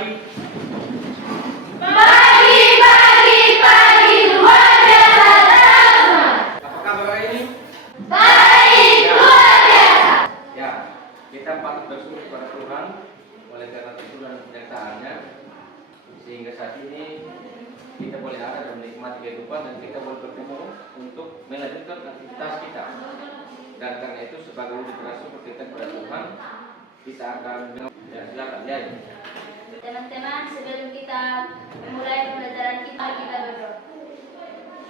pagi. Pagi luar biasa teman-teman. Apa kabar hari ini? Baik, luar biasa. Ya, kita patut bersyukur kepada Tuhan oleh karena tuntunan kenyataannya, sehingga saat ini kita boleh ada dan menikmati kehidupan dan kita boleh bertemu untuk melanjutkan aktivitas kita. Dan karena itu sebagai wujud rasa syukur kita kepada Tuhan, kita akan silakan ya. Teman-teman, sebelum kita memulai pembelajaran kita berdoa.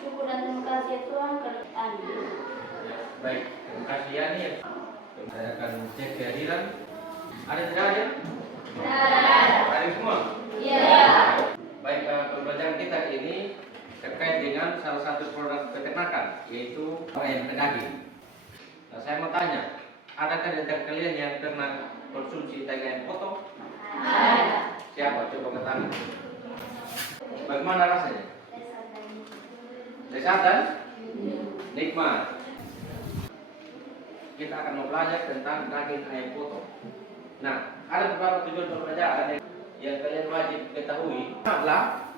Syukur dan terima kasih Tuhan karena Amin. Baik, terima kasih Yani. Saya akan cek kehadiran. Ada tidak ada? Ada semua? Iya. Baik, pembelajaran kita ini terkait dengan salah satu produk peternakan, yaitu ayam pedaging. Nah, saya mau tanya, adakah di antara kalian yang pernah konsumsi daging ayam potong? Ada. Siapa? Coba ke tangan. Bagaimana rasanya? Lezat dan nikmat. Kita akan belajar tentang daging ayam potong. Nah, ada beberapa tujuan pembelajaran yang kalian wajib ketahui adalah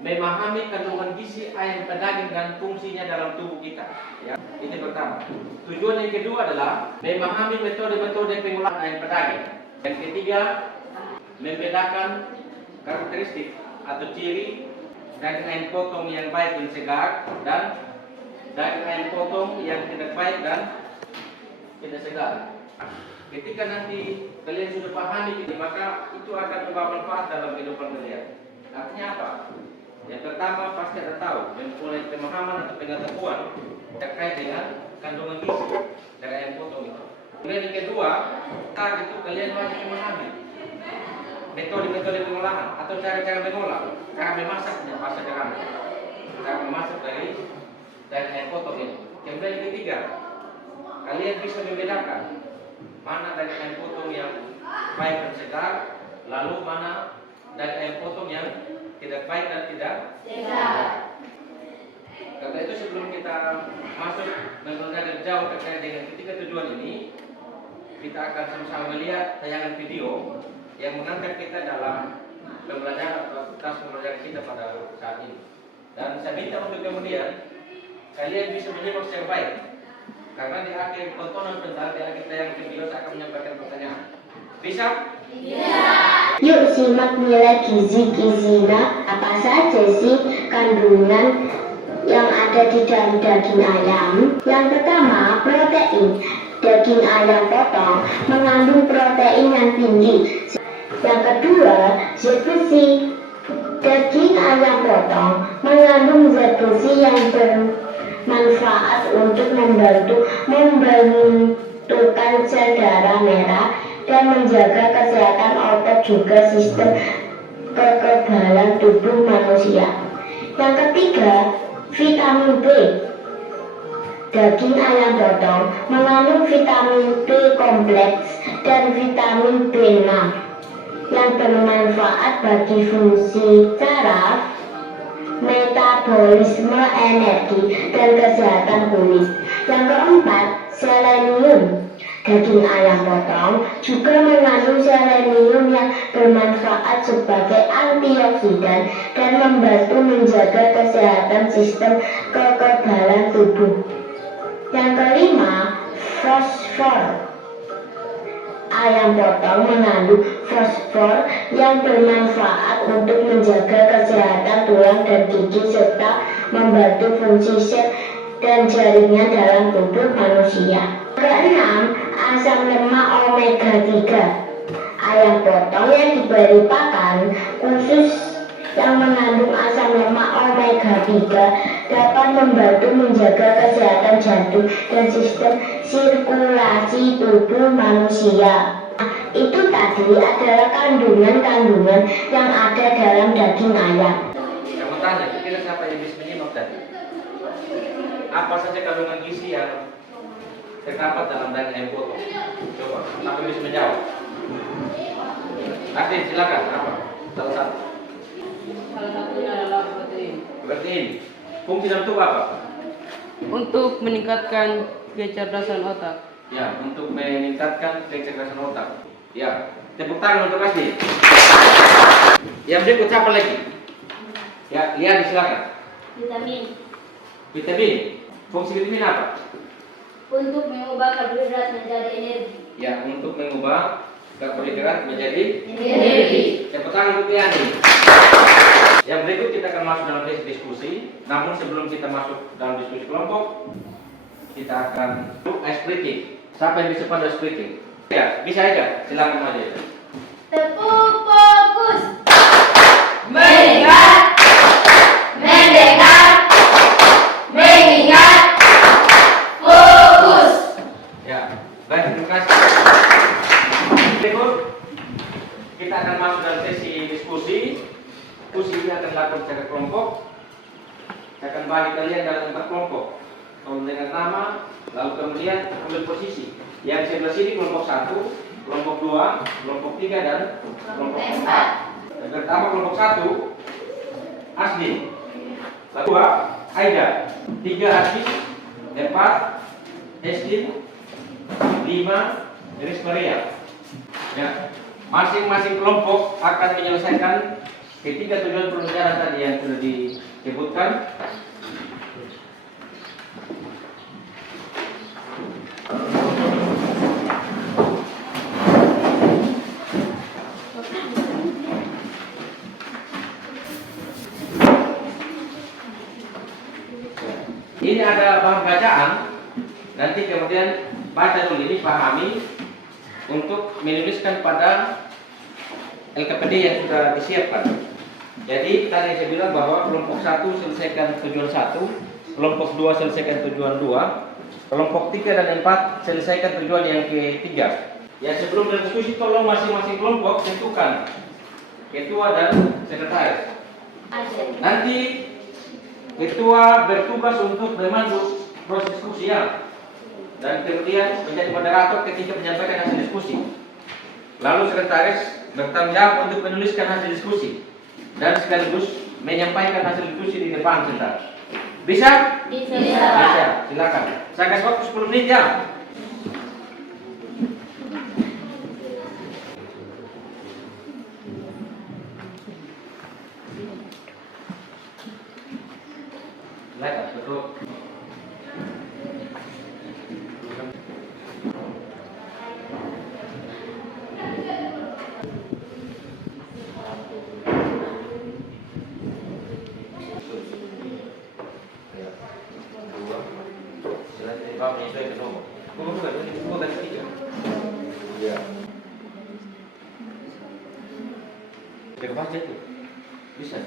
memahami kandungan gizi ayam pedaging dan fungsinya dalam tubuh kita. Ya, ini pertama. Tujuan yang kedua adalah memahami metode-metode pengolahan ayam pedaging. Yang ketiga, membedakan karakteristik atau ciri daging ayam potong yang baik dan segar dan daging ayam potong yang tidak baik dan tidak segar. Ketika nanti kalian sudah pahami ini, maka itu akan membawa manfaat dalam kehidupan kalian. Artinya apa? Yang pertama pasti ada tahu, mempunyai pemahaman atau pengetahuan terkait dengan kandungan gizi dari ayam potong itu. Kemudian yang kedua, itu kalian wajib memahami metode-metode pengolahan atau cara-cara mengolah, cara memasaknya, pas sederhana, cara memasak dari ayam potong ini. Kemudian yang ketiga, kalian bisa membedakan mana daging ayam potong yang baik dan segar, lalu mana daging ayam potong yang tidak baik dan tidak segar. Karena itu sebelum kita masuk mengenai jauh terkait dengan ketiga tujuan ini, kita akan sama-sama melihat tayangan video yang mengangkat kita dalam pembelajaran atau aktivitas pembelajaran kita pada saat ini. Dan saya minta untuk kemudian kalian bisa menyimak secara baik, karena di akhir tontonan tentang di akhir tayangan video saya akan menyampaikan pertanyaan. Bisa? Bisa. Yuk simak nilai gizi-gizinya, apa saja sih kandungan yang ada di dalam daging ayam. Yang pertama, protein. Daging ayam potong mengandung protein yang tinggi. Yang kedua, zat besi. Daging ayam potong mengandung zat besi yang bermanfaat untuk membantu membentukkan sel darah merah dan menjaga kesehatan otot juga sistem kekebalan tubuh manusia. Yang ketiga, vitamin B. Daging ayam potong mengandung vitamin B kompleks dan vitamin B6 yang bermanfaat bagi fungsi saraf, metabolisme energi, dan kesehatan kulit. Yang keempat, selenium. Daging ayam potong juga mengandung selenium yang bermanfaat sebagai antioksidan dan membantu menjaga kesehatan sistem kekebalan tubuh. Yang kelima, fosfor. Ayam potong mengandung fosfor yang bermanfaat untuk menjaga kesehatan tulang dan gigi serta membantu fungsi sel dan jaringan dalam tubuh manusia. Keenam, asam lemak omega 3. Ayam potong yang diberi pakan khusus yang mengandung asam lemak omega 3 dapat membantu menjaga kesehatan jantung dan sistem sirkulasi tubuh manusia. Itu tadi adalah kandungan-kandungan yang ada dalam daging ayam. Kamu tanya, kira siapa yang bisa menyimak tadi? Apa saja kandungan gizi yang terdapat dalam daging ayam potong? Coba, siapa bisa menjawab? Nanti silakan, apa? Salah satu. Salah satunya adalah protein. Protein. Fungsi dalam tubuh apa? Untuk meningkatkan kecerdasan otak. Ya, untuk meningkatkan kecerdasan otak. Ya, Tepuk tangan untuk Asdi. Yang berikut siapa lagi? Ya, lihat silakan. Vitamin. Vitamin. Fungsi vitamin apa? Untuk mengubah karbohidrat menjadi energi. Ya, untuk mengubah karbohidrat menjadi Energi. tepuk tangan untuk Yani. Yang berikut kita akan masuk dalam diskusi. Namun sebelum kita masuk dalam diskusi kelompok, kita akan ice breaking. Siapa yang bisa pada ice breaking? Ya, bisa aja. Silakan maju. Tepuk fokus. Mendengar. Mendengar. Mengingat. Fokus. Ya, baik, terima kasih. Berikut kita akan masuk dalam sesi diskusi. Diskusi ini akan dilakukan secara kelompok. Saya akan bagi kalian dalam 4 kelompok. Kamu dengan nama, lalu kemudian ambil posisi. Yang sebelah sini kelompok 1, kelompok 2, kelompok 3 dan kelompok 4. Yang pertama kelompok 1, Asdi. Lalu 2, Aida. 3, Asdi. 4, Estin. 5, Iris Maria. Ya, masing-masing kelompok akan menyelesaikan ketiga tujuan pembelajaran tadi yang sudah disebutkan. Ini ada bahan bacaan, nanti kemudian baca dulu ini, pahami untuk menuliskan pada LKPD yang sudah disiapkan. Jadi tadi saya bilang bahwa kelompok 1 selesaikan tujuan 1, kelompok 2 selesaikan tujuan 2, kelompok 3 dan 4 selesaikan tujuan yang ketiga. Ya, sebelum berdiskusi tolong masing-masing kelompok tentukan ketua dan sekretaris. Nanti ketua bertugas untuk memandu proses diskusi ya, dan kemudian menjadi moderator ketika menyampaikan hasil diskusi. Lalu sekretaris bertanggung jawab untuk menuliskan hasil diskusi dan sekaligus menyampaikan hasil diskusi di depan sebentar. Bisa? Bisa. Bisa. Silakan. Saya kasih waktu 10 menit ya. Silakan, betul. Baca itu bisa.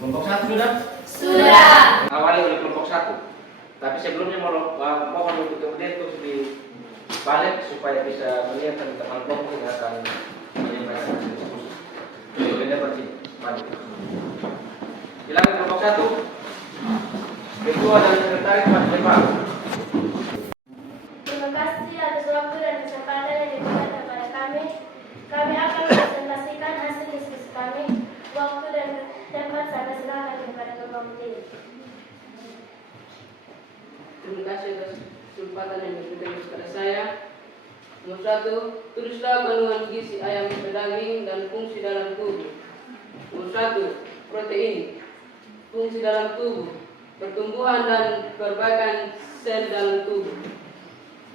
Kelompok 1 sudah? Sudah. Awali oleh kelompok 1. Tapi sebelumnya mohon untuk kemudian terus dibalik supaya bisa melihat teman-teman kelompok yang akan menyampaikan hasil diskusi. Beda berarti balik. Silakan kelompok 1. Ketua dan sekretaris Mas Depan. Terima kasih atas waktu dan kesempatan yang diberikan kepada kami. Kami akan presentasikan hasil diskusi kami. Waktu dan tempat saya silakan kepada Ketua Menteri. Terima kasih atas kesempatan yang diberikan kepada saya. Nomor 1, tulislah kandungan gizi ayam daging dan fungsi dalam tubuh. Nomor 1, protein. Fungsi dalam tubuh, pertumbuhan dan perbaikan sel dalam tubuh.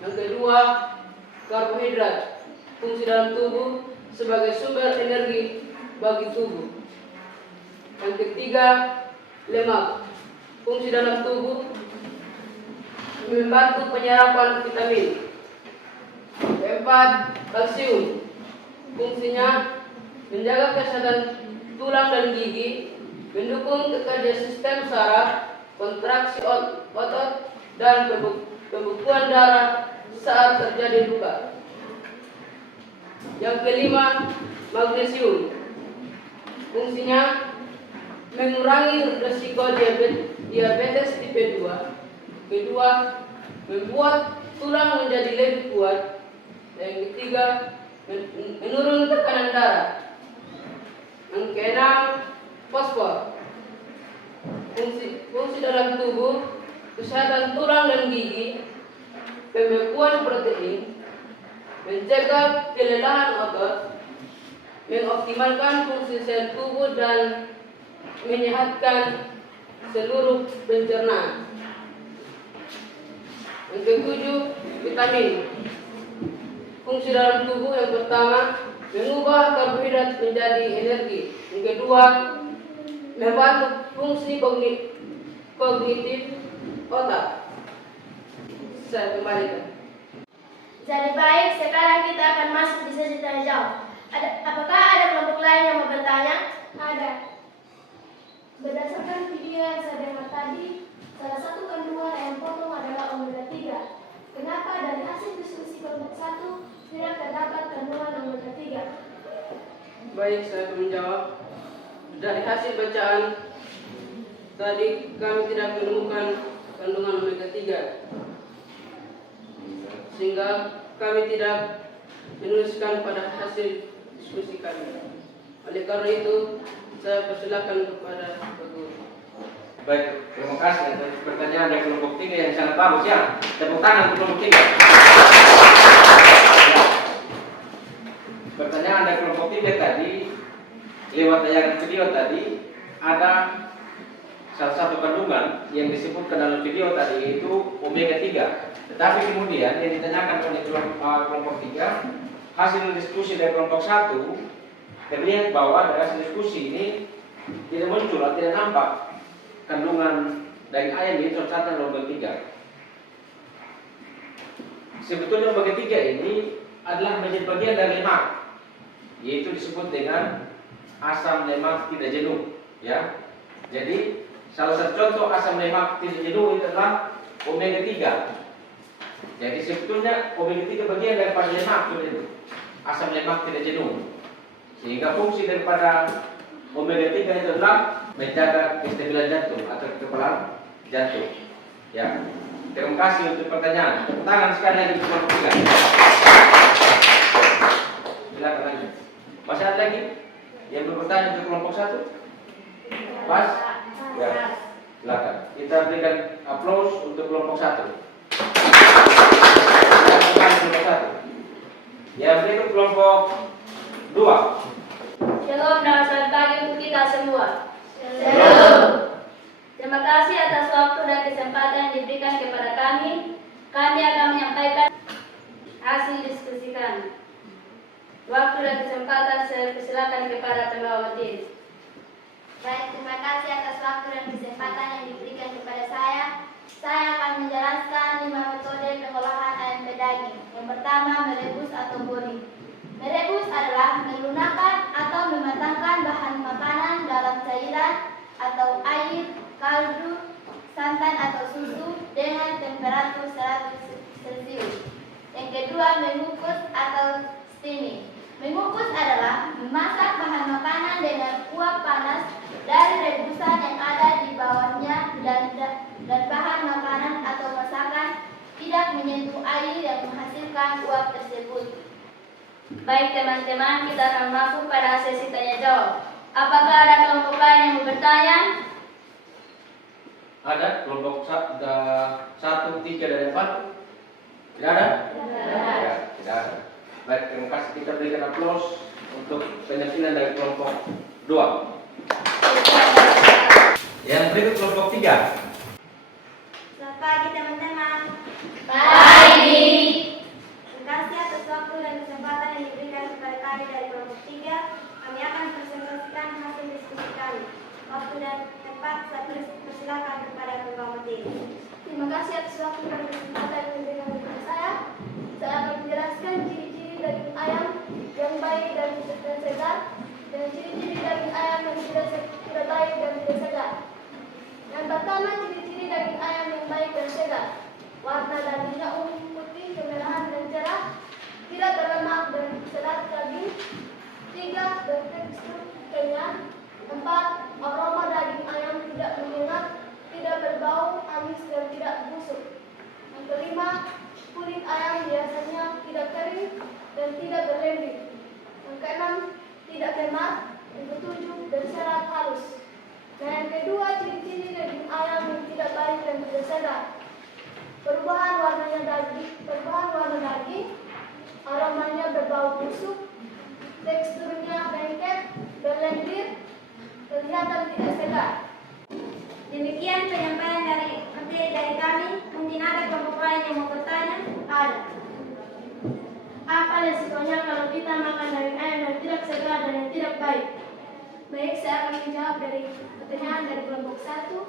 Yang kedua, karbohidrat. Fungsi dalam tubuh sebagai sumber energi bagi tubuh. Yang ketiga, lemak. Fungsi dalam tubuh membantu penyerapan vitamin. Keempat, kalsium. Fungsinya menjaga kesehatan tulang dan gigi, mendukung kerja sistem saraf, kontraksi otot, dan pembekuan darah saat terjadi luka. Yang kelima, magnesium. Fungsinya mengurangi risiko diabetes tipe 2. Kedua, membuat tulang menjadi lebih kuat. Yang ketiga, menurunkan tekanan darah. Yang keenam, fosfor. Fungsi dalam tubuh, kesehatan tulang dan gigi, pembekuan protein, mencegah kelelahan otot, mengoptimalkan fungsi sel tubuh dan menyehatkan seluruh pencernaan. Yang ketujuh, vitamin. Fungsi dalam tubuh yang pertama, mengubah karbohidrat menjadi energi. Yang kedua, membantu fungsi kognitif otak. Saya kembalikan. Jadi baik, sekarang kita akan masuk di sesi tanya jawab. Apakah ada kelompok lain yang mau bertanya? Ada. Berdasarkan video yang saya dengar tadi, salah satu kandungan ayam potong adalah omega 3. Kenapa dari hasil diskusi kelompok 1 tidak terdapat kandungan omega 3? Baik, saya akan menjawab. Dari hasil bacaan tadi kami tidak menemukan kandungan omega 3, sehingga kami tidak menuliskan pada hasil diskusi kami. Oleh karena itu, saya persilakan kepada Pak Guru. Baik, terima kasih atas pertanyaan dari kelompok 3 yang sangat bagus ya. Tepuk tangan untuk kelompok 3. Ya. Pertanyaan dari kelompok 3 tadi, lewat tayangan video tadi, ada salah satu kandungan yang disebutkan dalam video tadi yaitu omega 3. Tetapi kemudian yang ditanyakan oleh kelompok 3, hasil diskusi dari kelompok 1, terlihat bahwa dari hasil diskusi ini tidak muncul atau tidak nampak kandungan daging ayam yaitu salah satu omega 3. Sebetulnya omega 3 ini adalah menjadi bagian dari lemak, yaitu disebut dengan asam lemak tidak jenuh, ya. Jadi salah satu contoh asam lemak tidak jenuh itu adalah omega 3. Jadi sebetulnya omega 3 bagian daripada lemak itu, asam lemak tidak jenuh. Sehingga fungsi daripada omega 3 itu adalah menjaga kestabilan jantung atau kekebalan jantung. Ya. Terima kasih untuk pertanyaan. Tepuk tangan sekali lagi untuk kelompok 3. Silakan lanjut. Masih ada lagi yang bertanya untuk kelompok 1? Pas? Ya. Silakan. Kita berikan aplaus untuk kelompok 1. Yang berikut kelompok 2. Shalom dan selamat pagi untuk kita semua. Shalom. Terima kasih atas waktu dan kesempatan yang diberikan kepada kami. Kami akan menyampaikan hasil diskusi kami. Waktu dan kesempatan saya persilakan kepada pembawa materi. Baik, terima kasih atas waktu dan kesempatan yang diberikan kepada saya. Saya akan menjelaskan 5 metode pengolahan ayam pedaging. Yang pertama, merebus atau goreng. Merebus adalah menggunakan atau mematangkan bahan makanan dalam cairan atau air, kaldu, santan atau susu dengan temperatur 100 Celcius. Yang kedua, mengukus atau steaming. Mengukus adalah memasak bahan makanan dengan uap panas dari rebusan yang ada di bawahnya dan bahan makanan atau masakan tidak menyentuh air yang menghasilkan uap tersebut. Baik teman-teman, kita akan masuk pada sesi tanya jawab. Apakah ada kelompok lain yang mau bertanya? Ada kelompok 1, 3 dan 4? Tidak ada? Tidak ada. Baik, terima kasih. Kita berikan aplaus untuk penyampaian dari kelompok 2. Yang berikut kelompok 3. Selamat pagi teman-teman. Pagi. Terima kasih atas waktu dan kesempatan yang diberikan kepada kami dari kelompok 3. Kami akan presentasikan hasil diskusi kami. Waktu dan tempat saya persilakan kepada pembawa materi. Terima kasih atas waktu dan kesempatan yang diberikan kepada saya. Saya akan menjelaskan ciri-ciri daging ayam yang baik dan segar, dan ciri-ciri daging ayam yang tidak baik dan tidak segar. Yang pertama, ciri-ciri daging ayam yang baik dan segar. Warna dagingnya ungu putih, kemerahan dan cerah, tidak berlemak dan serat daging. 3. Bertekstur kenyal. kedua, ciri-ciri daging ayam yang tidak baik dan tidak segar. Perubahan warna daging, aromanya berbau busuk, teksturnya lengket, berlendir, kelihatan tidak segar. Demikian penyampaian dari materi dari kami. Mungkin ada kelompok lain yang mau bertanya? Ada. Apa resikonya kalau kita makan daging ayam yang tidak segar dan yang tidak baik? Baik, saya akan menjawab dari pertanyaan dari kelompok 1.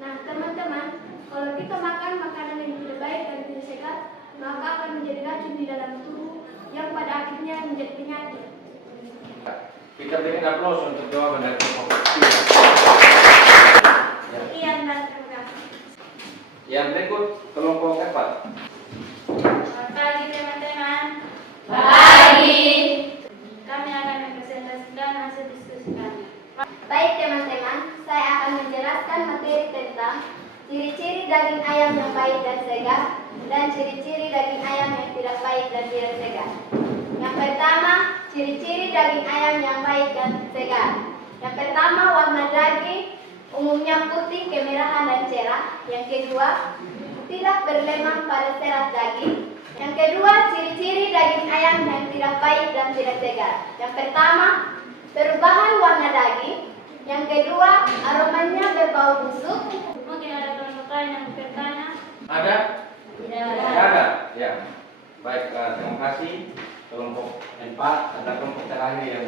Nah, teman-teman, kalau kita makan makanan yang tidak baik dan tidak segar, maka akan menjadi racun di dalam tubuh yang pada akhirnya menjadi penyakit. Kita berikan aplaus untuk jawaban dari kelompok 3. Sekian dan terima kasih. Yang berikut kelompok 4. Selamat pagi teman-teman. Pagi. Kami akan mempresentasikan hasil diskusi kami. Baik teman-teman, saya akan menjelaskan materi tentang ciri-ciri daging ayam yang baik dan segar dan ciri-ciri daging ayam yang tidak baik dan tidak segar. Yang pertama, ciri-ciri daging ayam yang baik dan segar. Yang pertama, warna daging umumnya putih, kemerahan dan cerah. Yang kedua, tidak berlemah pada serat daging. Yang kedua, ciri-ciri daging ayam yang tidak baik dan tidak segar. Yang pertama, perubahan warna daging. Yang kedua, aromanya berbau busuk. Mungkin ada kelompok lain yang bertanya? Ada? Tidak Tidak ada? Ya. Baik, terima kasih kelompok 4 ada kelompok terakhir yang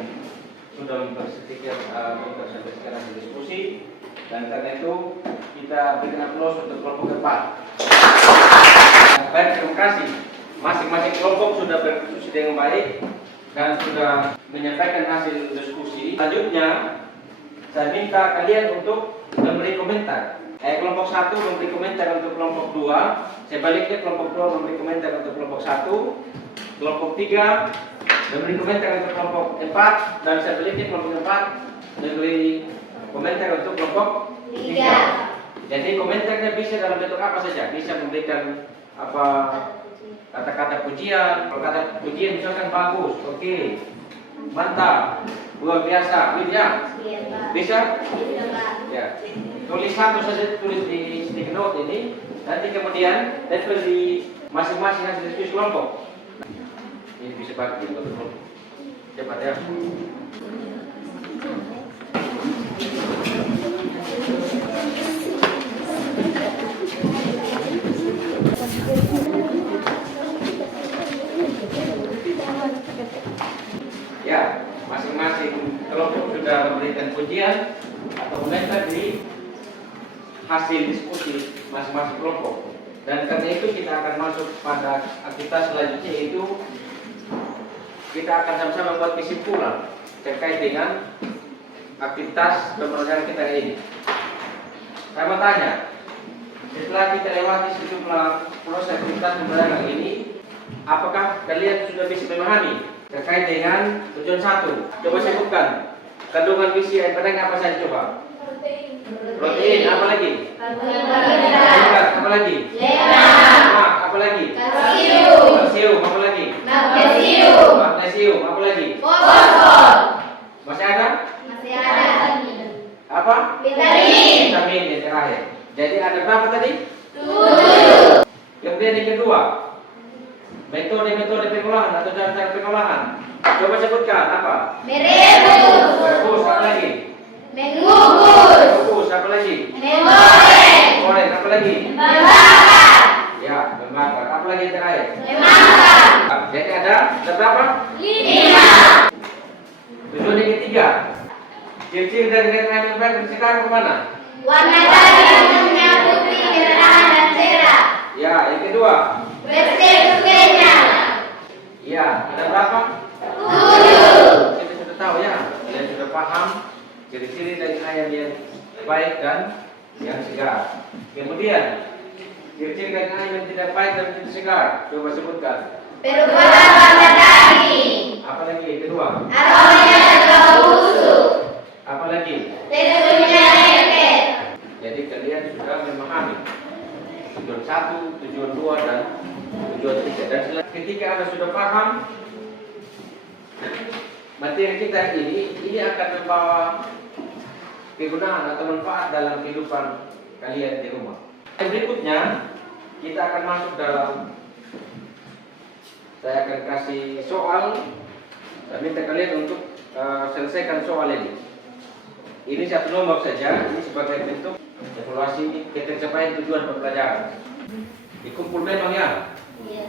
sudah mempresentasikan diskusi, dan karena itu kita berikan aplaus untuk kelompok 4. Baik, terima kasih. Masing-masing kelompok sudah berdiskusi dengan baik dan sudah menyampaikan hasil diskusi. Selanjutnya, saya minta kalian untuk memberi komentar. Kelompok 1 memberi komentar untuk kelompok 2. Sebaliknya kelompok 2 memberi komentar untuk kelompok 1. Kelompok 3 memberi komentar untuk kelompok 4. Dan sebaliknya kelompok 4 memberi komentar untuk kelompok 3. Jadi komentarnya bisa dalam bentuk apa saja. Bisa memberikan apa kata-kata pujian. Kalau kata pujian misalkan bagus, oke, mantap, luar biasa, ya. Bisa? Ya. Tulis satu saja, tulis di sticky note ini. Nanti kemudian tempel di masing-masing hasil diskusi kelompok. Ini bisa bagi untuk kelompok. Cepat ya. Ya, masing-masing kelompok sudah memberikan pujian atau komentar di hasil diskusi masing-masing kelompok. Dan karena itu kita akan masuk pada aktivitas selanjutnya, yaitu kita akan sama-sama membuat kesimpulan terkait dengan aktivitas pembelajaran kita ini. Saya mau tanya, setelah kita lewati sejumlah proses aktivitas pembelajaran ini, apakah kalian sudah bisa memahami terkait dengan tujuan 1? Coba sebutkan kandungan gizi ayam padang apa saja coba? Protein, apa lagi? Karbohidrat, apa lagi? Lemak, apa lagi? Kalsium, apa lagi? Magnesium, apa lagi? Fosfor. Masih ada? Masih ada. Apa? Vitamin. Vitamin yang terakhir. Jadi ada berapa tadi? 7. Kemudian yang kedua, metode pengolahan atau cara pengolahan. Coba sebutkan apa? Merebus, apa lagi? Mengukus, apa lagi? Goreng, apa lagi? Ya, membakar. Apa lagi yang terakhir? Jadi ada berapa? 5. Tujuan yang ketiga, ciri-ciri dari daging ayam yang baik dan segar kemana? Warna daging umumnya putih, kemerahan dan cerah. Ya, yang kedua. Bertekstur kenyal. Ya, ada berapa? 7. Kita sudah tahu ya, kalian sudah paham ciri-ciri daging ayam yang baik dan yang segar. Kemudian, ciri-ciri daging ayam yang tidak baik dan tidak segar. Coba sebutkan. Perubahan warna daging. Apa lagi? Yang kedua. Aromanya berbau busuk. Apa lagi? Teksturnya lengket. Jadi kalian sudah memahami tujuan 1, tujuan 2 dan tujuan 3. Dan ketika Anda sudah paham materi kita ini akan membawa kegunaan atau manfaat dalam kehidupan kalian di rumah. Berikutnya kita akan masuk dalam, saya akan kasih soal. Saya minta kalian untuk selesaikan soal ini. Ini satu nomor saja, ini sebagai bentuk evaluasi tercapaian tujuan pembelajaran. Dikumpulkan Bang ya. Iya.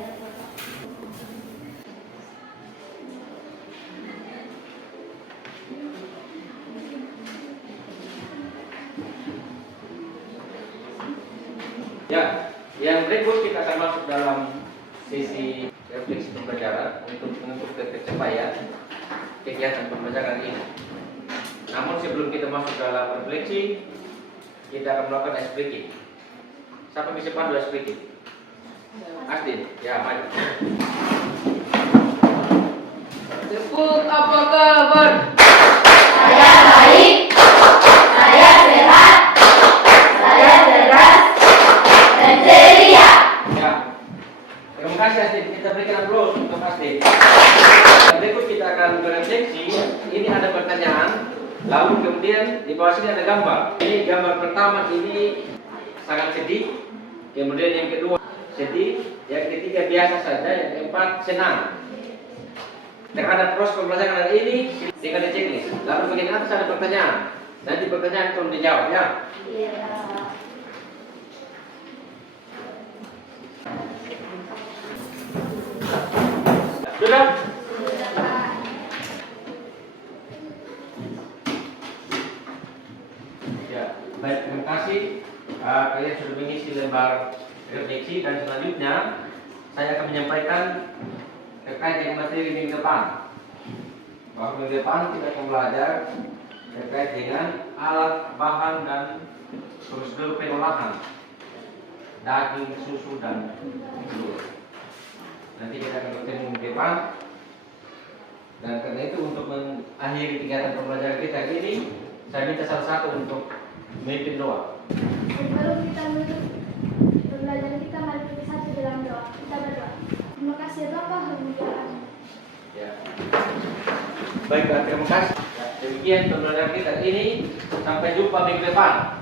Ya, yang berikut kita akan masuk dalam sesi refleksi pembelajaran untuk mengukur tercapaian kegiatan pembelajaran ini. Namun sebelum kita masuk dalam refleksi, kita akan melakukan ice breaking. Siapa bisa pandu ice breaking? Asdin, ya maju. Tepuk apa kabar? Saya baik. Saya sehat. Saya cerdas. Dan ceria. Ya, terima kasih Asdin. Kita berikan aplaus untuk Asdin. Berikut kita akan berefleksi. Ini ada pertanyaan, lalu kemudian di bawah sini ada gambar. Ini gambar pertama ini sangat sedih, kemudian yang kedua sedih, yang ketiga biasa saja, yang keempat senang. Terhadap proses pembelajaran hari ini tinggal di checklist. Lalu bagian atas ada pertanyaan. Nanti pertanyaan tolong dijawab ya. Iya. Sudah? Ya, baik, terima kasih. Kalian sudah mengisi lembar refleksi dan selanjutnya saya akan menyampaikan terkait dengan materi minggu depan. Bahwa minggu depan kita akan belajar terkait dengan alat, bahan dan prosedur pengolahan daging, susu dan telur. Nanti kita akan bertemu minggu depan. Dan karena itu untuk mengakhiri kegiatan pembelajaran kita ini, saya minta salah satu untuk memimpin doa. Sebelum kita menutup pembelajaran kita, mari kita satu dalam doa. Kita berdoa. Terima kasih Bapa, Alhamdulillah. Ya. Baiklah, terima kasih. Ya, demikian pembelajaran kita ini. Sampai jumpa minggu depan.